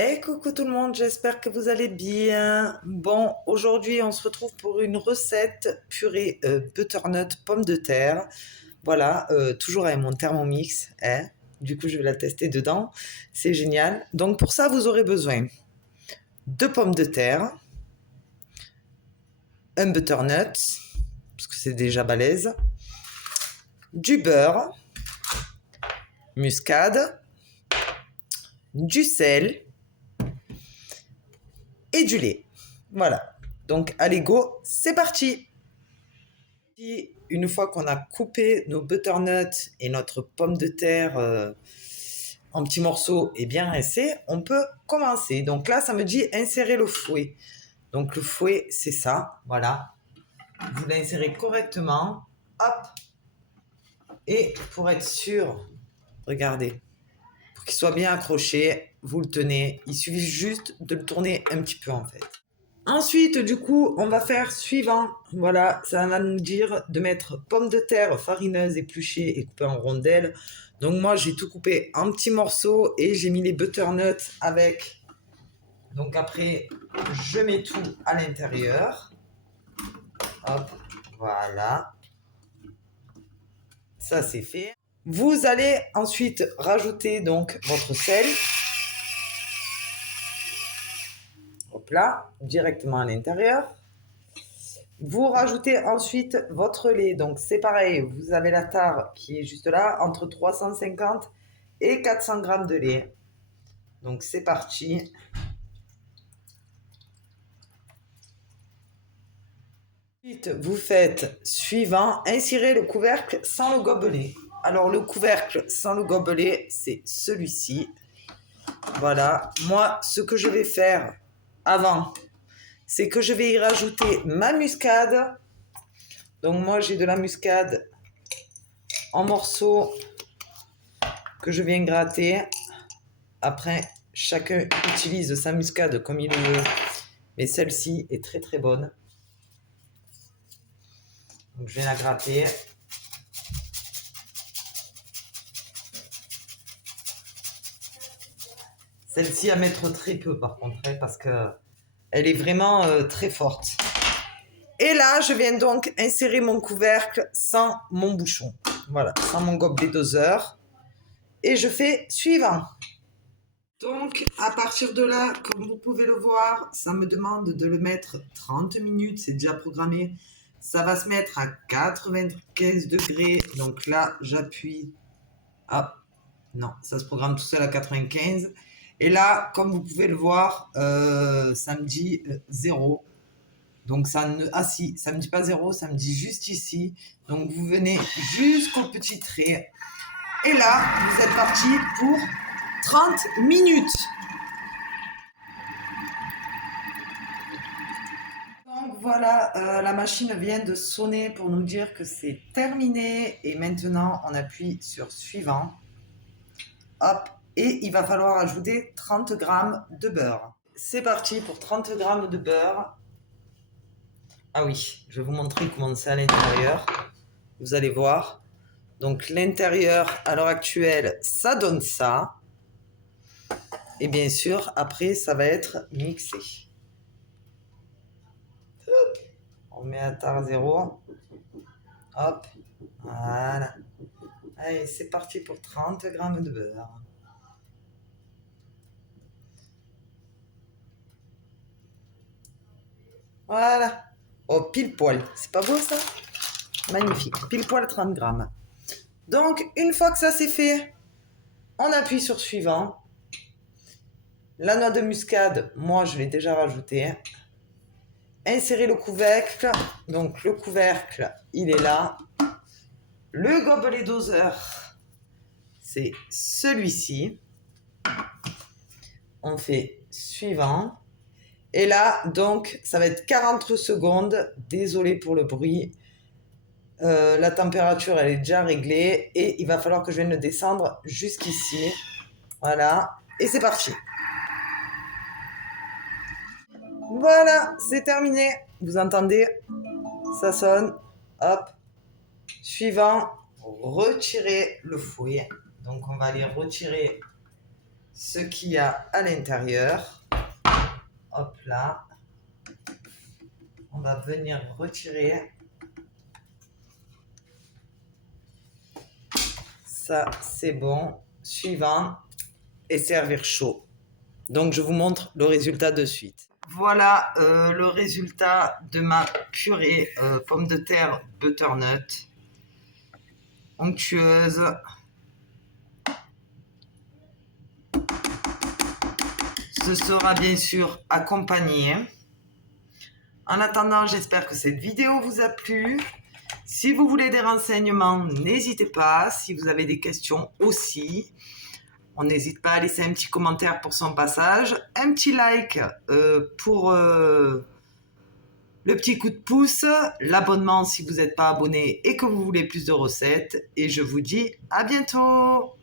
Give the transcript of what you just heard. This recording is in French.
Hey, coucou tout le monde, j'espère que vous allez bien. Bon, aujourd'hui, on se retrouve pour une recette purée butternut pommes de terre. Voilà, toujours avec mon Thermomix, hein. Du coup, je vais la tester dedans. C'est génial. Donc, pour ça, vous aurez besoin de pommes de terre, un butternut, parce que c'est déjà balèze, du beurre, muscade, du sel et du lait. Voilà. Donc, allez, go, c'est parti! Une fois qu'on a coupé nos butternuts et notre pomme de terre en petits morceaux et bien rincés, on peut commencer. Donc là, ça me dit insérer le fouet. Donc le fouet, c'est ça, voilà. Vous l'insérez correctement, hop. Et pour être sûr, regardez, pour qu'il soit bien accroché, vous le tenez. Il suffit juste de le tourner un petit peu en fait. Ensuite, du coup, on va faire suivant. Voilà, ça va nous dire de mettre pommes de terre farineuses épluchées et coupées en rondelles. Donc moi, j'ai tout coupé en petits morceaux et j'ai mis les butternuts avec. Donc après, je mets tout à l'intérieur. Hop, voilà. Ça, c'est fait. Vous allez ensuite rajouter donc votre sel. Hop là, directement à l'intérieur. Vous rajoutez ensuite votre lait. Donc c'est pareil, vous avez la tare qui est juste là, entre 350 et 400 grammes de lait. Donc c'est parti. Ensuite, vous faites suivant, insérez le couvercle sans le gobelet. Alors le couvercle sans le gobelet, c'est celui-ci. Voilà, moi ce que je vais faire avant, c'est que je vais y rajouter ma muscade. Donc moi j'ai de la muscade en morceaux que je viens gratter. Après, chacun utilise sa muscade comme il le veut, mais celle-ci est très très bonne. Donc je viens la gratter. Celle-ci à mettre très peu par contre, parce que elle est vraiment très forte. Et là, je viens donc insérer mon couvercle sans mon bouchon. Voilà, sans mon gobelet doseur. Et je fais suivant. Donc, à partir de là, comme vous pouvez le voir, ça me demande de le mettre 30 minutes, c'est déjà programmé. Ça va se mettre à 95 degrés. Donc là, j'appuie. Ah, non, ça se programme tout seul à 95. Et là, comme vous pouvez le voir, ça me dit 0. Donc ça ne... Ah si, ça me dit pas 0, ça me dit juste ici. Donc vous venez jusqu'au petit trait. Et là, vous êtes parti pour 30 minutes. Donc voilà, la machine vient de sonner pour nous dire que c'est terminé. Et maintenant, on appuie sur suivant. Hop, et il va falloir ajouter 30 grammes de beurre. C'est parti pour 30 grammes de beurre. Ah oui, je vais vous montrer comment c'est à l'intérieur. Vous allez voir. Donc l'intérieur, à l'heure actuelle, ça donne ça. Et bien sûr, après, ça va être mixé. On met à tare 0. Hop, voilà. Allez, c'est parti pour 30 grammes de beurre. Voilà. Oh, pile poil. C'est pas beau ça? Magnifique. Pile poil 30 grammes. Donc, une fois que ça c'est fait, on appuie sur suivant. La noix de muscade, moi je l'ai déjà rajoutée. Insérer le couvercle. Donc le couvercle, il est là. Le gobelet doseur, c'est celui-ci. On fait suivant. Et là, donc, ça va être 40 secondes. Désolé pour le bruit. La température, elle est déjà réglée. Et il va falloir que je vienne le descendre jusqu'ici. Voilà. Et c'est parti. Voilà, c'est terminé. Vous entendez? Ça sonne. Hop. Suivant, retirer le fouet. Donc on va aller retirer ce qu'il y a à l'intérieur. Hop là. On va venir retirer. Ça, c'est bon. Suivant. Et servir chaud. Donc, je vous montre le résultat de suite. Voilà le résultat de ma purée pommes de terre butternut. Onctueuse. Ce sera bien sûr accompagné. En attendant, j'espère que cette vidéo vous a plu. Si vous voulez des renseignements, n'hésitez pas. Si vous avez des questions aussi, on n'hésite pas à laisser un petit commentaire pour son passage. Un petit like pour le petit coup de pouce. L'abonnement si vous n'êtes pas abonné et que vous voulez plus de recettes. Et je vous dis à bientôt.